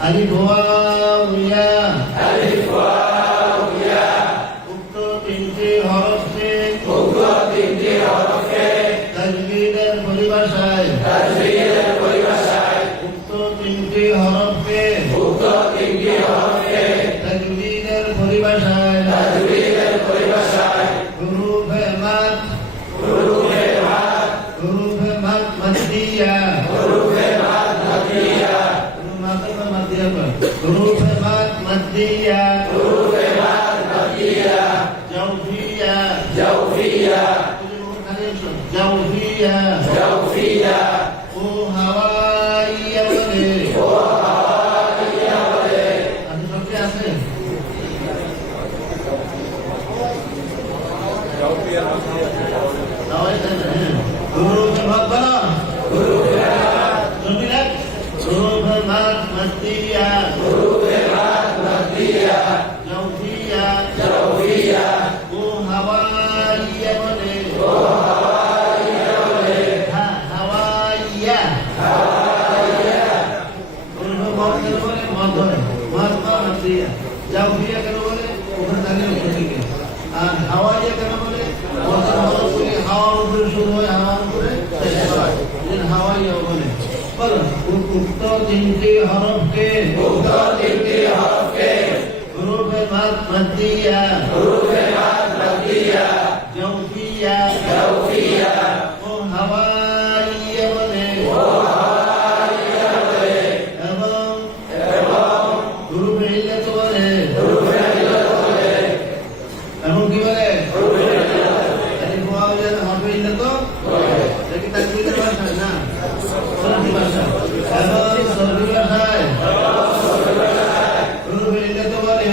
আলিফ wow ইয়া উক্ত তিনটি হরফে তাজবীদের পরিভাষায় উক্ত তিনটি হরফে তাজবীদের পরিভাষায় হুরুফে মাদ মাদিয়া حروف مد مدية جوفية وهوائية حروف مقبلة حروف مد مدية جوفية وهوائية هوائية جوفية কেন বলে ওখানে দাঁড়িয়ে থেকে আর হাওয়াইয়া কেন বলে হাওয়ার উপরে শুরু হয় হাওয়ার উপরে হাওয়াইয়া বলে উক্ত তিনটি হরফকে حروف مد مدية جوفية وهوائية এবং حروف علة বলে এবং কি বলে আলিফ ওয়াও ইয়া হরফ ইল্লাত এটা তাজবীদের ভাষা না সরফি ভাষা এবং সরফি ভাষায় حروف علة বলে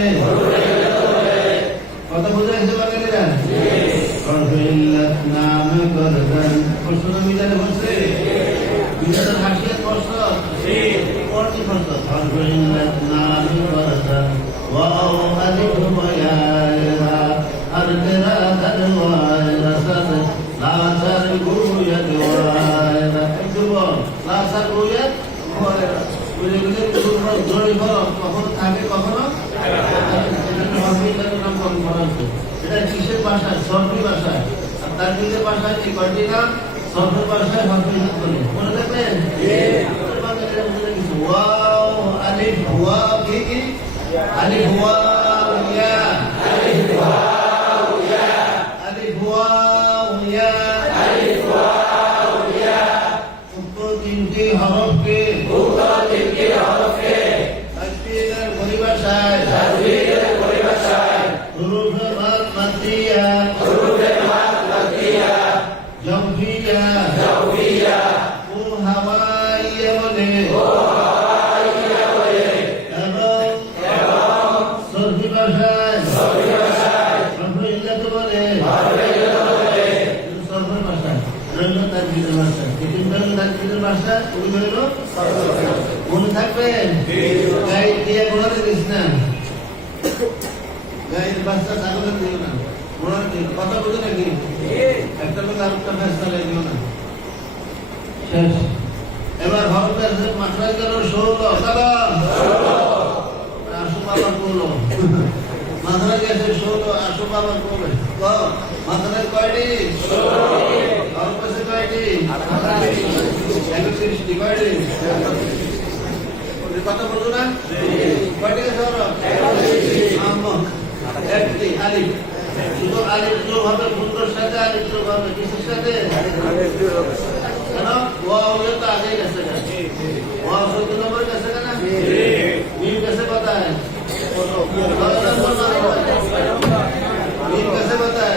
কথা বুঝে আসতে পারলেন না حرف علة নাম করবেন প্রশ্ন মিলাতে বলছে মিলাতে হাসিয়াত প্রশ্ন কোনটি প্রশ্ন حرف علة নাম করবেন ওয়াও আলিফ ওয়া ইয়া আরতরা দরওয়াজা সাদ লা সারগুয়াত ওয়া লা সারগুয়াত জোরে বলো কখনো থাকে কখনো এটা কিসের ভাষা সরফি ভাষা আর তাজবীদের ভাষা এই কয়টি নাম সরফি ভাষায় হরফি বলে মনে রাখবেন ওয়াও আলিফ ওয়া কি আলিফ ওয়াও ইয়া আলিফ ওয়াও ইয়া উক্ত তিনটি হরফকে তাজবীদের পরিভাষায় حروف مد مدية جوفية وهوائية এবং সরফি ভাষায় حرف علة বলে সরফি ভাষায় রইল তাজবীদের ভাষা তিন রইল তাজবীদের ভাষা ওই রইল মনে থাকবে গাইড দিয়ে বলে দিস না গাইড ভাষা সাগরে দিও না মনে দিন কথা বুঝে নাকি একটা লোক আরেকটা ফেসলা দিও না শেষ এবার হরফের মাত্রা গেল 16 সালাম আসো বাবা বলো মাত্রা গেছে 16 আসো বাবা বলে মাত্রা কয়টি 16 হরফে কয়টি 31টি কয়টি কথা বলছো না কয়টি গেছে হরফ 31 একটি আলিফ শুধু আলিফ যোগ হবে ফুলর সাথে আলিফ যোগ হবে কিসের সাথে কেন ওয়াও তো আগে গেছে না ওয়াও 14 নম্বর গেছে না মিম कैसे पता है मिम कैसे पता है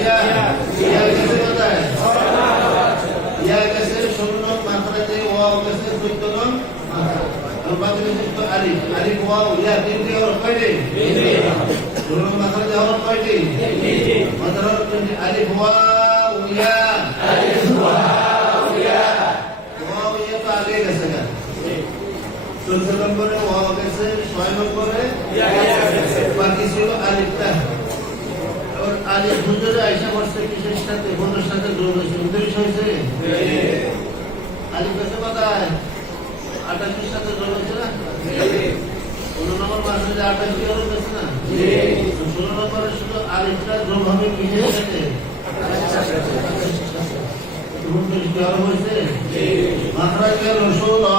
या कैसे पता है या कैसे शून्य मात्राते वाव कैसे 14 बाद में तो अलिफ वाव या तीनটি হরফ কয়টি শূন্য মাত্রাতে হরফ কয়টি মাত্রা আলিফ ওয়াও ইয়া ওয়াও ইয়া তো আগে গেছে না 14 নম্বরে ওয়াও গেছে 6 নম্বরে ইয়া গেছে বাকি ছিল আলিফটা और আলী হুজুরে আইসা বসছে কিসের সাথে বোনের সাথে যোগ হয়েছে উদ্দেশ্য হয়েছে আলী পেতে পাতায় 28 সাথে যোগ হয়েছে না 16 নম্বর মাসে যে 28 যোগ হয়েছে না 16 নম্বরে শুধু আলীটা যোগ হবে কিসের সাথে মাত্রা গেল 16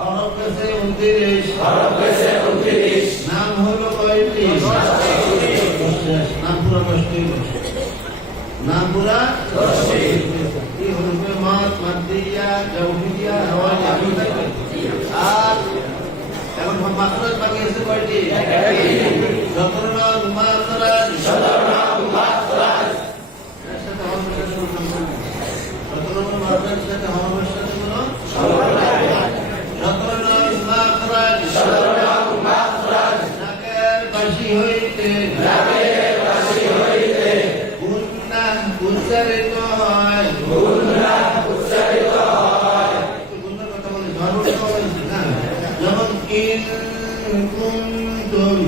হরফ গেছে 29 নাম হলো কয়টি নাম পুরা 10টি নাম পুরা 10টি এই হরফে মাত মাদ্দিয়া জাওহিয়া হাওয়াইয়া থাকবে আর এখন মাত্রা বাকি আছে কয়টি 17 নাম মাত্রাজ 17 নাম মাত্রাজ এর সাথে হরফের সাথে সম্পর্ক 17 নাম মাত্রাজ সাথে হরফের সাথে কোনো সম্পর্ক নাই 17 নাম মাত্রাজ 17 নাম মাত্রাজ নাকের বাসি হইতে গুন্না উচ্চারিত হয় গুন্নার কথা বলে ধর্মের কথা বলছি না যেমন ইন কুনতুম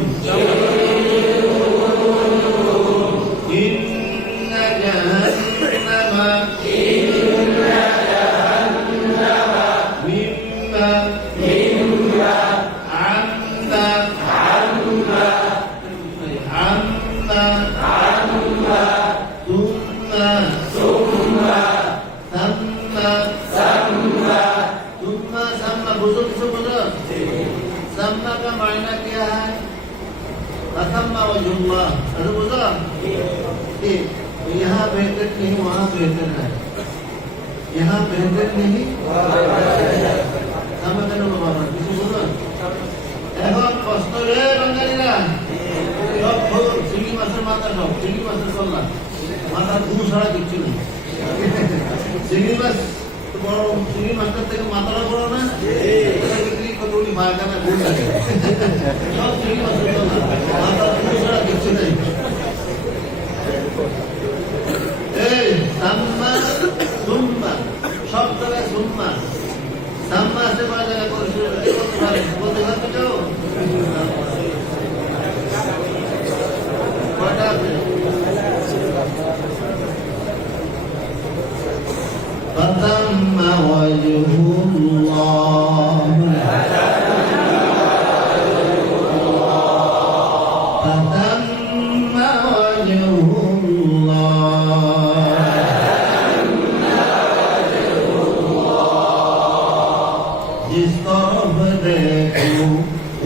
ইন্না জাহান্নামা মিম্মা আম্মা তুম্মা सम्मा बुझो किसको बुझो सम्मा का मायना क्या है अथम्मा वजुल्लाह अरे बुझो यहाँ बेहतर नहीं वहाँ बेहतर है यहाँ बेहतर नहीं सम्मा का लोग बाबा किसको बुझो এখন কষ্ট রে বাঙালিরা সব ভোর চিংড়ি মাছের মাথা সব চিংড়ি মাছের কল্লা মাথা ঘু ছাড়া কিচ্ছু নেই চিংড়ি মাছ বড় চিংড়ি মাছটার থেকে মাথাটা বড় না কতগুলি মায়াকানা ঘুর লাগে সব চিংড়ি মাছের কল্লা মাথা ঘু ছাড়া কিচ্ছু নেই এই সাম্মা সুম্মা সব জায়গায় সুম্মা সাম্মা আছে কয় জায়গায় করে শুরু করতে পারে বলতে পারবে কেউ কয়টা আছে فتم وجه الله فتم وجه الله जिस तरफ देखो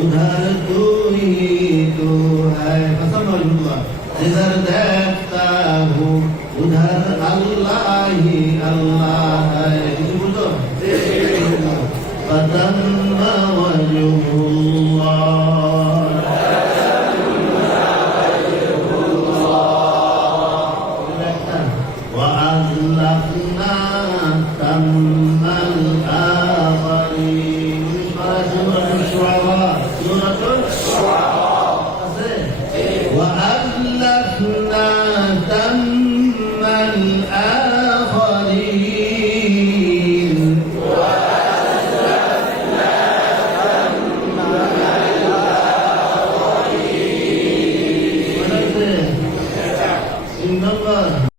उधर तू ही तू है कसम अल्लाह जिधर देखता हूँ उधर अल्लाह ही अल्लाह